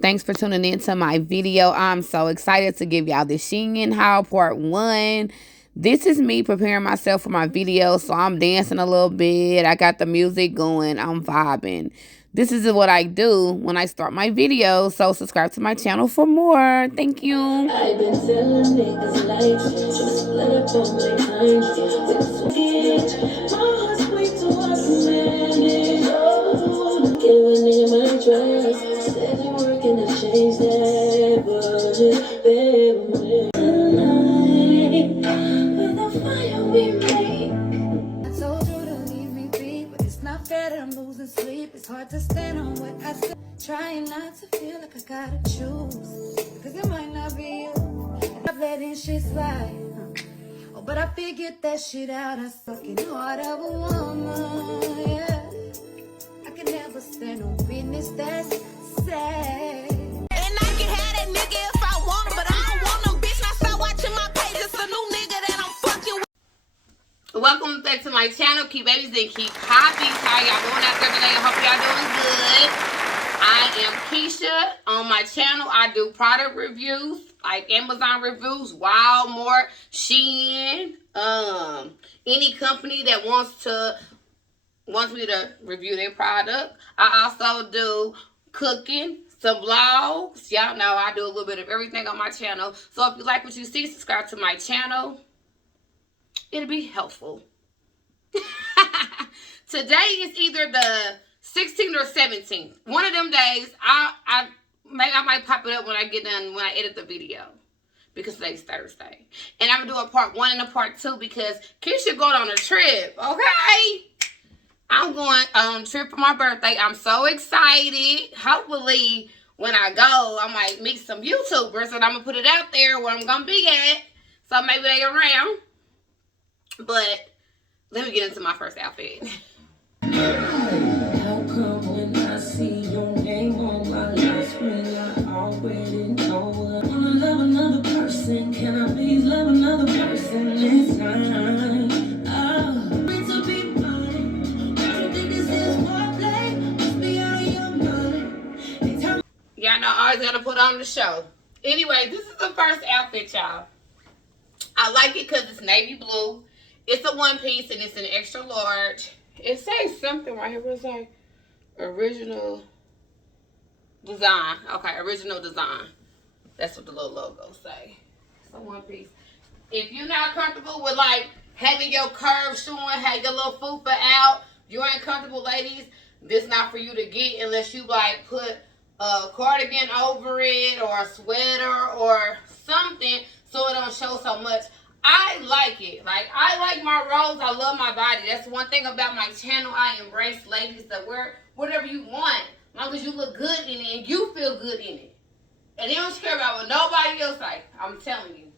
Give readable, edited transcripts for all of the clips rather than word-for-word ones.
Thanks for tuning in to my video. I'm so excited to give y'all the Shein haul part 1. This is me preparing myself for my video, so I'm dancing a little bit. I got the music going. I'm vibing. This is what I do when I start my video, so subscribe to my channel for more. Thank you. I've been telling niggas like, just let up on my time. My heart's way towards the man. Giving in my dress, said you're working to change that, but baby, tonight, with the fire we make. I told you to leave me be, but it's not fair that I'm losing sleep. It's hard to stand on what I said. Trying not to feel like I gotta choose, because it might not be you. I'm letting shit slide. Oh, but I figured that shit out. I fucking heart of a woman, yeah. I can never stand on business that's sad. And I can have that nigga if I want him, but I don't want no bitch. Now start watching my page. It's a new nigga that I'm fucking with. Welcome back to my channel. Keep babies and keep hobbies. How y'all doing out there today? I hope y'all doing good. I am Keisha. On my channel, I do product reviews, like Amazon reviews, Walmart, Shein, any company that wants me to review their product. I also do cooking, some vlogs. Y'all know I do a little bit of everything on my channel. So if you like what you see, subscribe to my channel. It'll be helpful. Today is either the 16th or 17th. One of them days, I might pop it up when I get done, when I edit the video. Because today's Thursday. And I'm going to do a part 1 and a part 2 because Keisha going on a trip, okay? I'm going on a trip for my birthday. I'm so excited. Hopefully, when I go, I might meet some YouTubers and I'm going to put it out there where I'm going to be at. So maybe they around. But let me get into my first outfit. How come when I see your name on my last screen, I already know I wanna love another person? Can I please love another person this time? Y'all know I always gotta put on the show. Anyway, this is the first outfit, y'all. I like it because it's navy blue. It's a one piece and it's an extra large. It says something right here. What's it say? Original design. Okay, original design. That's what the little logo say. It's a one piece. If you're not comfortable with like having your curves showing, have your little fupa out, you ain't comfortable, ladies, this not for you to get unless you like put a cardigan over it or a sweater or something so it don't show so much. I like it. Like, I like my rolls. I love my body. That's one thing about my channel. I embrace ladies that wear whatever you want, as long as you look good in it and you feel good in it. And they don't care about what nobody else like. I'm telling you.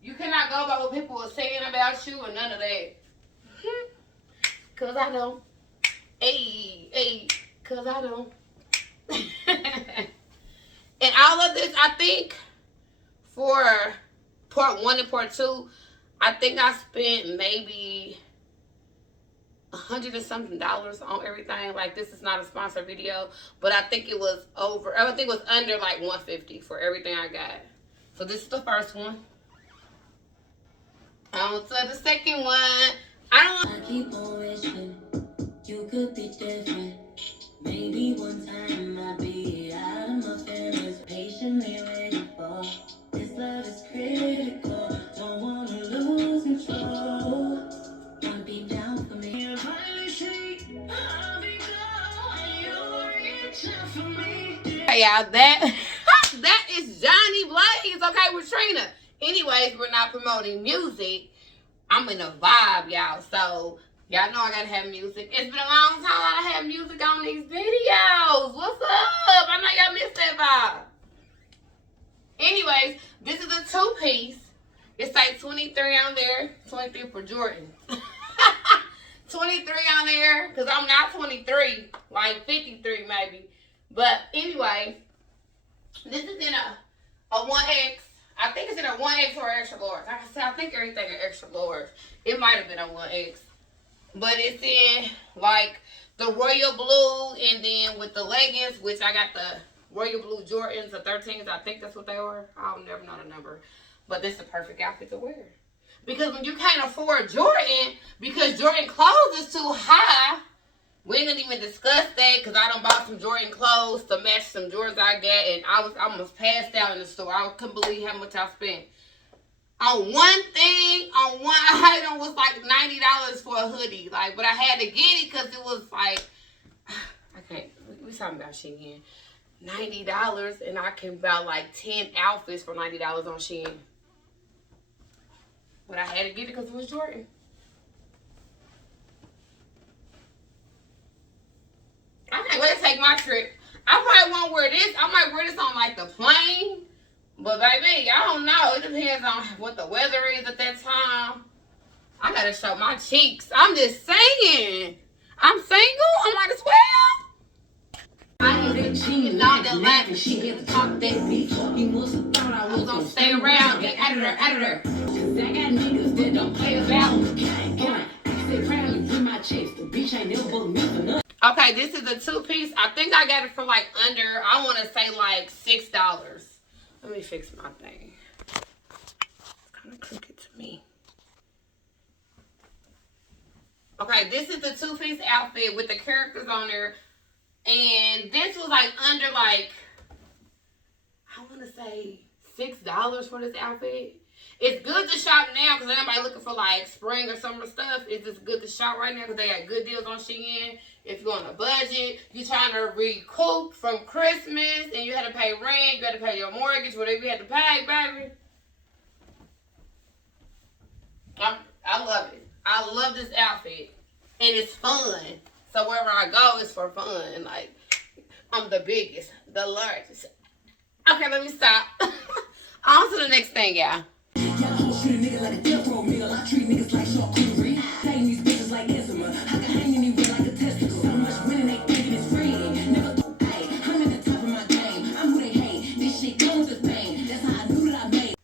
You cannot go by what people are saying about you and none of that. Because I don't. Hey, because I don't. And all of this, I think, for part 1 and part 2, I think I spent maybe $100 and something on everything. Like, this is not a sponsored video, but I think it was I think it was under like $150 for everything I got. So this is the first one. On to the second one. I keep on wishing you could be different. Maybe one time I'll be out of my feelings, patiently waiting for. This love is critical, don't wanna lose control. Wanna be down for me. You finally see, I'll be gone when you reach out for me. Hey y'all, that is Johnny Blaze, okay, with Trina. Anyways, we're not promoting music. I'm in a vibe, y'all. So y'all know I gotta have music. It's been a long time I have music on these videos. What's up? I know y'all missed that vibe. Anyways, this is a 2-piece. It's like 23 on there. 23 for Jordan. 23 on there, because I'm not 23. Like 53 maybe. But anyway, this is in a 1X. I think it's in a 1X or extra large. Like I said, I think everything is extra large. It might have been a 1X. But it's in like the royal blue, and then with the leggings, which I got the royal blue Jordans, the 13s. I think that's what they are. I'll never know the number. But this is the perfect outfit to wear. Because when you can't afford Jordan, because Jordan clothes is too high, we didn't even discuss that because I done bought some Jordan clothes to match some Jordans I got, and I was almost passed out in the store. I couldn't believe how much I spent. On one thing, on one item was like $90 for a hoodie. Like, but I had to get it because it was like, I can't, we talking about Shein. $90 and I can buy like 10 outfits for $90 on Shein. But I had to get it because it was Jordan. I can't wait to take my trip. I probably won't wear this. I might wear this on like the plane. But baby, I don't know. It depends on what the weather is at that time. I gotta show my cheeks. I'm just saying. I'm single. I might as well. I knew that she not that laughing. She had to talk that bitch. He must have thought I was gonna stay around. Get out of there, out of there. Cause I got niggas that don't play about. I said proudly in my chest. The bitch ain't never booked me for nothing. Okay, this is a two-piece. I think I got it for like under, I want to say like $6. Let me fix my thing. It's kind of crooked to me. Okay, this is the two-piece outfit with the characters on there. And this was like under like, I want to say $6 for this outfit. It's good to shop now because anybody looking for like spring or summer stuff. It's just good to shop right now because they got good deals on Shein. If you're on a budget, you're trying to recoup from Christmas and you had to pay rent, you had to pay your mortgage, whatever you had to pay, baby. I love it. I love this outfit. And it's fun. So wherever I go, it's for fun. Like, I'm the biggest, the largest. Okay, let me stop. On to the next thing, y'all. Y'all treat a nigga like a death row meal. I treat niggas like charcuterie. Taking these bitches like eczema. I can hang anywhere like a testicle. So much winning, they thinking it's free. Never thought, hey, I'm at the top of my game. I'm who they hate. This shit goes with pain. That's how I knew that I made.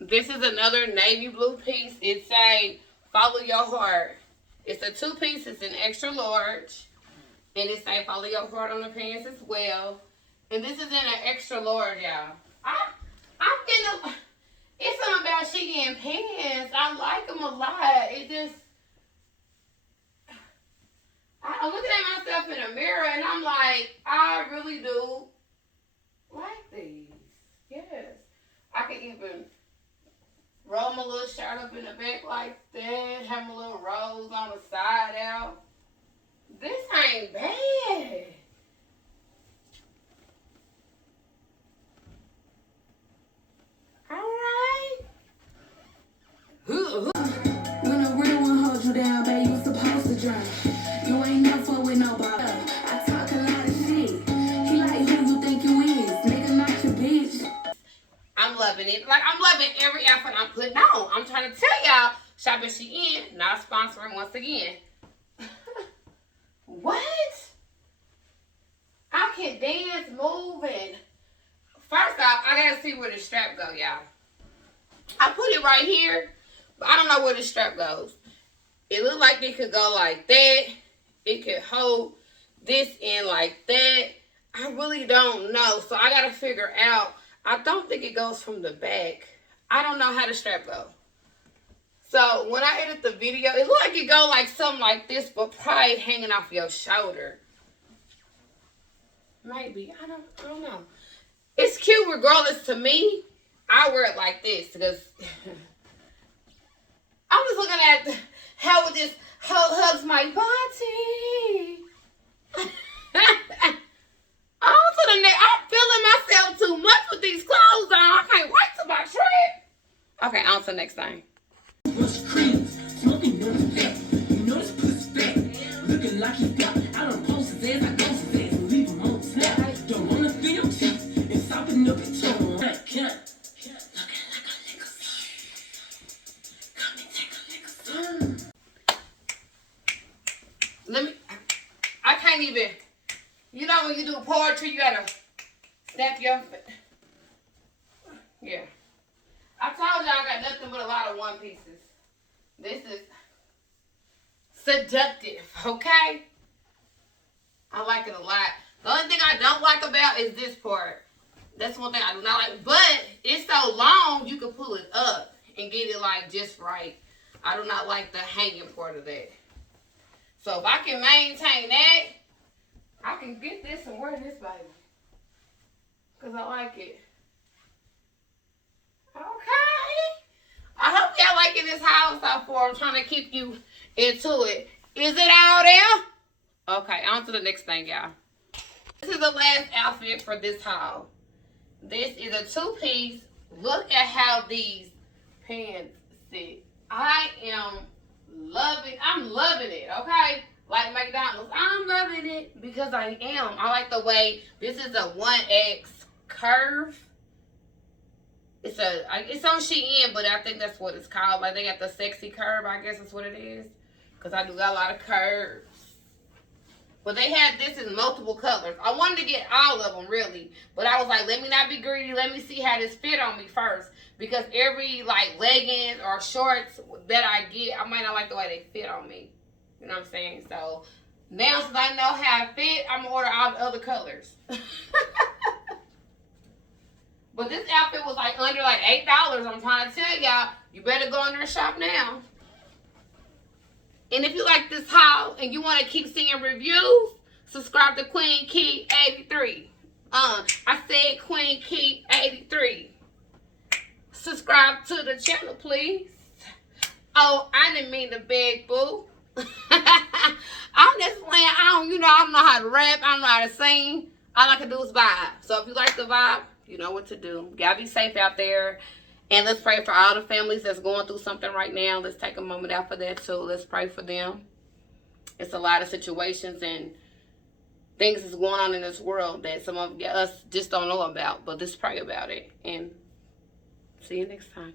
This is another navy blue piece. It's a follow your heart. It's a two-piece. It's an extra large. And it's a follow your heart on the pants as well. And this is in an extra large, y'all. I'm getting a... It's something about Shein pants. I like them a lot. It just... I'm looking at myself in the mirror and I'm like, I really do like these. Yes. I can even roll my little shirt up in the back like that. Have my little rolls on the side out. This ain't bad. Alright. When a real one holds you down, babe, you supposed to drown. You ain't never with nobody. I talk a lot of shit. He like who you think you is. Nigga, not your bitch. I'm loving it. Like, I'm loving every outfit I'm putting on. I'm trying to tell y'all, shop at Shein, not sponsoring once again. What? I can dance, move, and first off, I gotta see where the strap go, y'all. I put it right here, but I don't know where the strap goes. It looked like it could go like that. It could hold this in like that. I really don't know, so I gotta figure out. I don't think it goes from the back. I don't know how the strap goes. So when I edit the video, it looked like it go like something like this, but probably hanging off your shoulder. Maybe. I don't know. It's cute regardless to me. I wear it like this because I'm just looking at how this hugs my body. On to the next. I'm feeling myself too much with these clothes on. I can't wait till my trip. Okay, on to the next thing. Smoking you know this pussy back. Looking like you got. I don't post his ass, I ghost his ass and leave him on snap. Don't wanna feel your teeth and sopping up your tongue. Looking like a liquor fiend. Come and take a liquor fiend. Let me. I can't even. You know when you do poetry, you gotta snap your. Yeah. I told y'all I got nothing but a lot of one pieces. This is seductive, okay? I like it a lot. The only thing I don't like about is this part. That's one thing I do not like. But it's so long, you can pull it up and get it like just right. I do not like the hanging part of that. So if I can maintain that, I can get this and wear this baby. Because I like it. Okay. I hope y'all liking this house so far. I'm trying to keep you into it. Is it all there? Okay, on to the next thing, y'all. This is the last outfit for this haul. This is a two-piece. Look at how these pants sit. I'm loving it, okay? Like McDonald's, I'm loving it because I am. I like the way this is a 1X curve. It's on Shein, but I think that's what it's called. Like they got the sexy curve, I guess that's what it is. Because I do got a lot of curves. But they had this in multiple colors. I wanted to get all of them, really. But I was like, let me not be greedy. Let me see how this fit on me first. Because every, like, leggings or shorts that I get, I might not like the way they fit on me. You know what I'm saying? So, now since I know how it fit, I'm going to order all the other colors. But this outfit was, like, under, like, $8. I'm trying to tell y'all, you better go in there and shop now. And if you like this haul and you want to keep seeing reviews, subscribe to QUEENKEY83. I said QUEENKEY83. Subscribe to the channel, please. Oh, I didn't mean to beg, boo. I'm just playing. I don't know how to rap. I don't know how to sing. All I can do is vibe. So if you like the vibe, you know what to do. Gotta be safe out there. And let's pray for all the families that's going through something right now. Let's take a moment out for that too. Let's pray for them. It's a lot of situations and things that's going on in this world that some of us just don't know about. But let's pray about it. And see you next time.